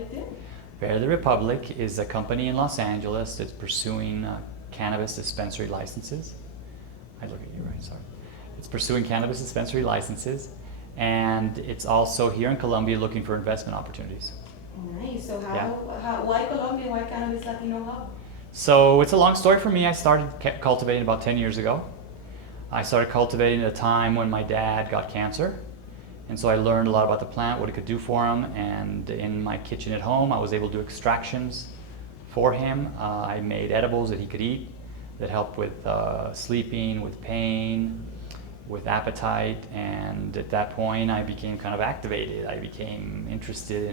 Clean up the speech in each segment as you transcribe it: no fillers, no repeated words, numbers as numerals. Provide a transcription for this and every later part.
Republic do? Verde Republic is a company in Los Angeles that's pursuing cannabis dispensary licenses. I look at you, right? Sorry. It's pursuing cannabis dispensary licenses, and it's also here in Colombia looking for investment opportunities. Nice. So why Colombia? Why Cannabiz Latino Hub? So it's a long story for me. I started cultivating about 10 years ago. I started cultivating at a time when my dad got cancer. And so I learned a lot about the plant, what it could do for him. And in my kitchen at home, I was able to do extractions for him. I made edibles that he could eat that helped with sleeping, with pain, with appetite. And at that point, I became kind of activated. I became interested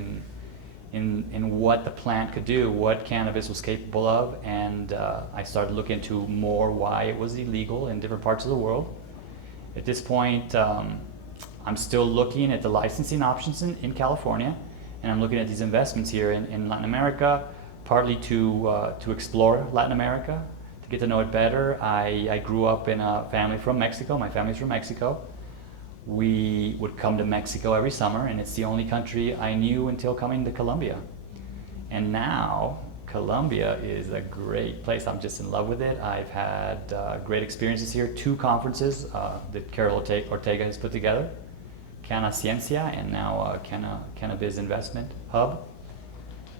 in what the plant could do, what cannabis was capable of, and I started looking into more why it was illegal in different parts of the world. At this point, I'm still looking at the licensing options in California, and I'm looking at these investments here in Latin America, partly to explore Latin America, to get to know it better. I grew up in a family from Mexico. My family's from Mexico. We would come to Mexico every summer, and it's the only country I knew until coming to Colombia. And now, Colombia is a great place. I'm just in love with it. I've had great experiences here. 2 conferences that Carol Ortega has put together, Canna Ciencia and now Cannabiz Investment Hub.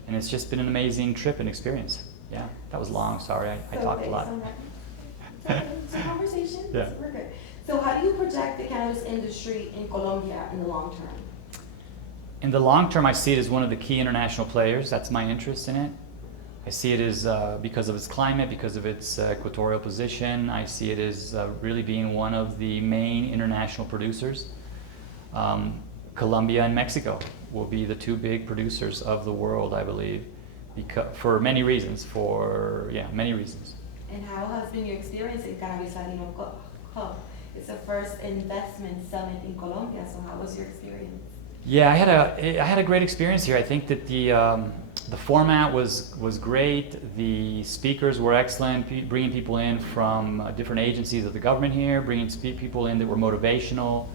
And it's just been an amazing trip and experience. Yeah, that was long, sorry, I talked a lot. It's a conversation, Yeah. we're good. So how do you project the cannabis industry in Colombia in the long term? In the long term, I see it as one of the key international players. That's my interest in it. I see it as, because of its climate, because of its equatorial position, I see it as really being one of the main international producers. Colombia and Mexico will be the 2 big producers of the world, I believe, for many reasons, many reasons. And how has been your experience in Cannabiz Latino Hub? It's the first investment summit in Colombia, so how was your experience? Yeah, I had a great experience here. I think that the format was great. The speakers were excellent, bringing people in from different agencies of the government here, bringing people in that were motivational,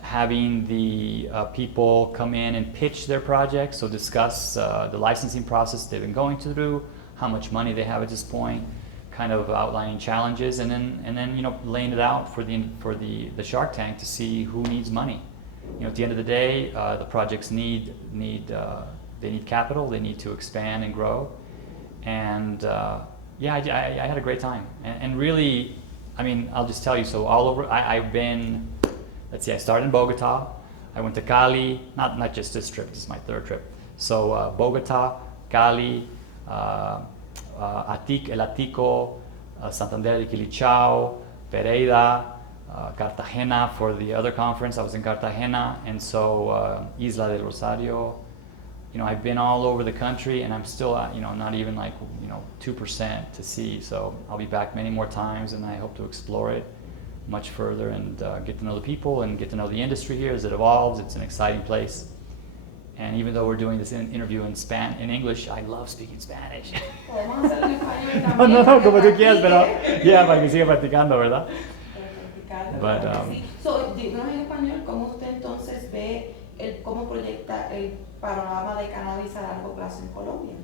having the people come in and pitch their projects, so discuss the licensing process they've been going through, how much money they have at this point, kind of outlining challenges, and then laying it out for the Shark Tank to see who needs money. At the end of the day, the projects need capital. They need to expand and grow, and I had a great time. And really, I mean, I'll just tell you. So all over, I've been. Let's see. I started in Bogota. I went to Cali. Not just this trip. This is my 3rd trip. So Bogota, Cali. El Atico, Santander de Quilichao, Pereira, Cartagena for the other conference. I was in Cartagena, and so Isla del Rosario. I've been all over the country, and I'm still not even 2% to see. So I'll be back many more times, and I hope to explore it much further and get to know the people and get to know the industry here as it evolves. It's an exciting place. And even though we're doing this interview in English, I love speaking Spanish. No, como tú quieras, pero para que siga practicando, ¿verdad? But, so, díganos en español, ¿cómo usted entonces ve cómo proyecta el panorama de cannabis a largo plazo en Colombia?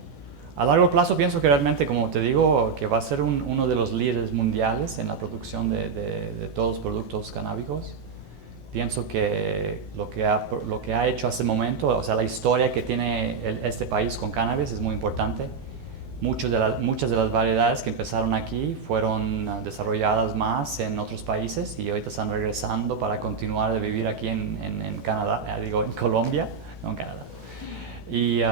A largo plazo pienso que realmente, como te digo, que va a ser uno de los líderes mundiales en la producción de todos los productos canábicos. Pienso que lo que ha hecho hasta el momento, o sea, la historia que tiene este país con cannabis es muy importante. Muchas de las variedades que empezaron aquí fueron desarrolladas más en otros países y ahorita están regresando para continuar de vivir aquí en Canadá, en Colombia, no en Canadá. Y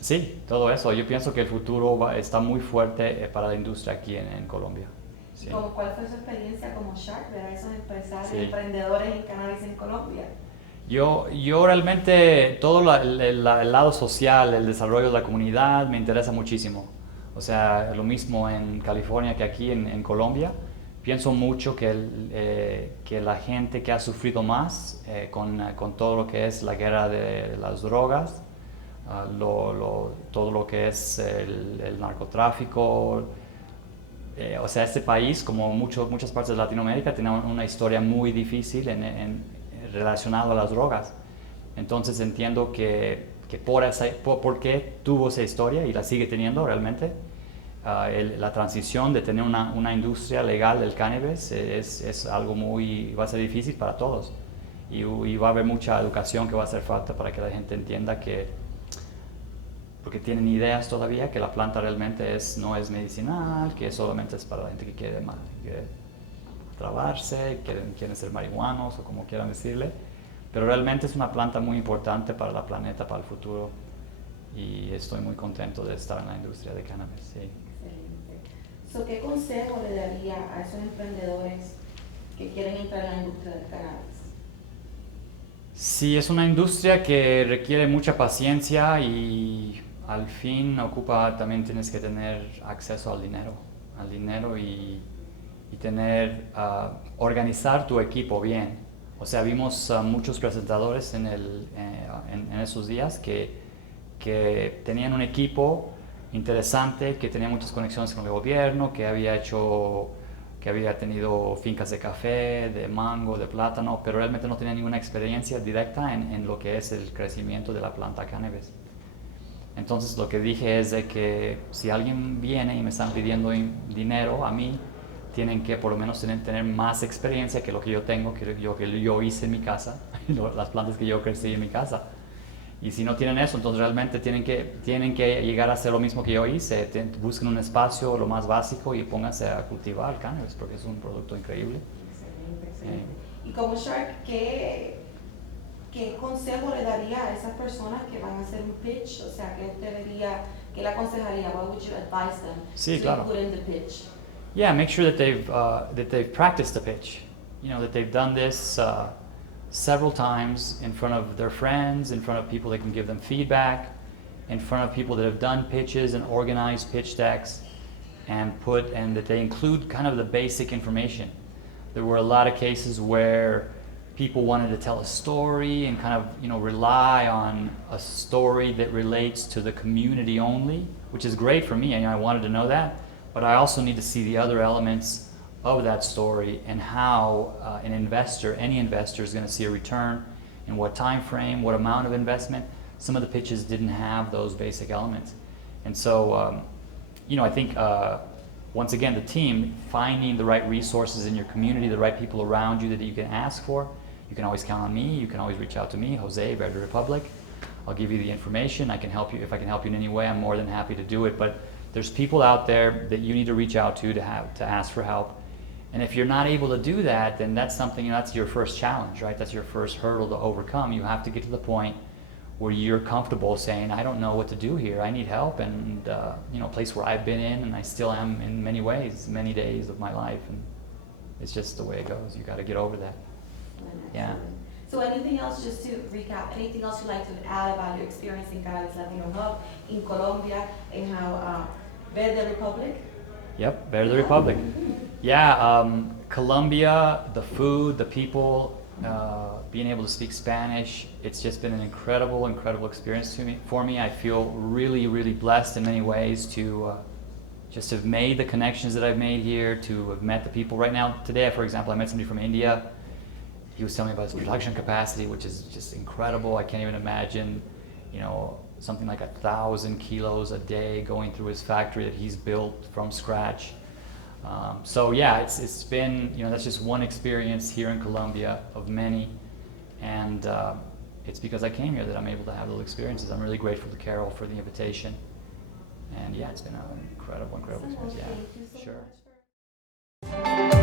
sí, todo eso. Yo pienso que el futuro está muy fuerte para la industria aquí en Colombia. Sí. ¿Cuál fue su experiencia como Shark, ver a esos empresarios, emprendedores en cannabis en Colombia? Yo realmente todo el lado social, el desarrollo de la comunidad me interesa muchísimo. O sea, lo mismo en California que aquí en Colombia. Pienso mucho que la gente que ha sufrido más con todo lo que es la guerra de las drogas, todo lo que es el narcotráfico, o sea, este país, como muchas partes de Latinoamérica, tiene una historia muy difícil relacionada a las drogas. Entonces entiendo que por qué tuvo esa historia y la sigue teniendo realmente. La transición de tener una industria legal del cannabis es algo va a ser difícil para todos. Y va a haber mucha educación que va a hacer falta para que la gente entienda porque tienen ideas todavía que la planta realmente no es medicinal, que solamente es para la gente que quiere trabarse, quieren ser marihuanos o como quieran decirle. Pero realmente es una planta muy importante para el planeta, para el futuro. Y estoy muy contento de estar en la industria de cannabis. Sí. Excelente. ¿Qué consejo le daría a esos emprendedores que quieren entrar en la industria del cannabis? Sí, es una industria que requiere mucha paciencia y al fin también tienes que tener acceso al dinero y organizar tu equipo bien. O sea, vimos muchos presentadores en esos días que tenían un equipo interesante, que tenía muchas conexiones con el gobierno, que había tenido fincas de café, de mango, de plátano, pero realmente no tenía ninguna experiencia directa en lo que es el crecimiento de la planta cannabis. Entonces lo que dije es de que si alguien viene y me están pidiendo dinero a mí, tienen que por lo menos tener más experiencia que lo que yo tengo, que yo hice en mi casa, las plantas que yo crecí en mi casa. Y si no tienen eso, entonces realmente tienen que llegar a hacer lo mismo que yo hice. Busquen un espacio, lo más básico, y pónganse a cultivar cannabis, porque es un producto increíble. Excelente, excelente. Y como Shark, ¿qué consejo le daría a esas personas que van a hacer un pitch? O sea, ¿qué le aconsejaría? What would you advise them Sí, to claro. include in the pitch? Yeah, make sure that they've practiced the pitch. You know, that they've done this several times in front of their friends, in front of people that can give them feedback, in front of people that have done pitches and organized pitch decks, and that they include kind of the basic information. There were a lot of cases where people wanted to tell a story and kind of, rely on a story that relates to the community only, which is great for me. I wanted to know that, but I also need to see the other elements of that story and how any investor is going to see a return, in what time frame, what amount of investment. Some of the pitches didn't have those basic elements. And so, I think, once again, the team, finding the right resources in your community, the right people around you that you can ask for. You can always count on me. You can always reach out to me, José, Verde Republic. I'll give you the information. I can help you. If I can help you in any way, I'm more than happy to do it. But there's people out there that you need to reach out to ask for help. And if you're not able to do that, then that's something, that's your first challenge, right? That's your first hurdle to overcome. You have to get to the point where you're comfortable saying, I don't know what to do here. I need help. And, a place where I've been in, and I still am in many ways, many days of my life. And it's just the way it goes. You got to get over that. Yeah. So anything else, just to recap, anything else you'd like to add about your experience in Cannabiz Latino Hub, in Colombia, and how Verde Republic? Yep, Verde Republic. Yeah, Colombia, the food, the people, being able to speak Spanish, it's just been an incredible experience for me. I feel really, really blessed in many ways to just have made the connections that I've made here, to have met the people. Right now, today, for example, I met somebody from India. He was telling me about his production capacity, which is just incredible. I can't even imagine, something like 1,000 kilos a day going through his factory that he's built from scratch. So yeah, it's been, that's just one experience here in Colombia of many, and it's because I came here that I'm able to have those experiences. I'm really grateful to Carol for the invitation, and yeah, it's been an incredible experience. Yeah, Thank you so sure. much.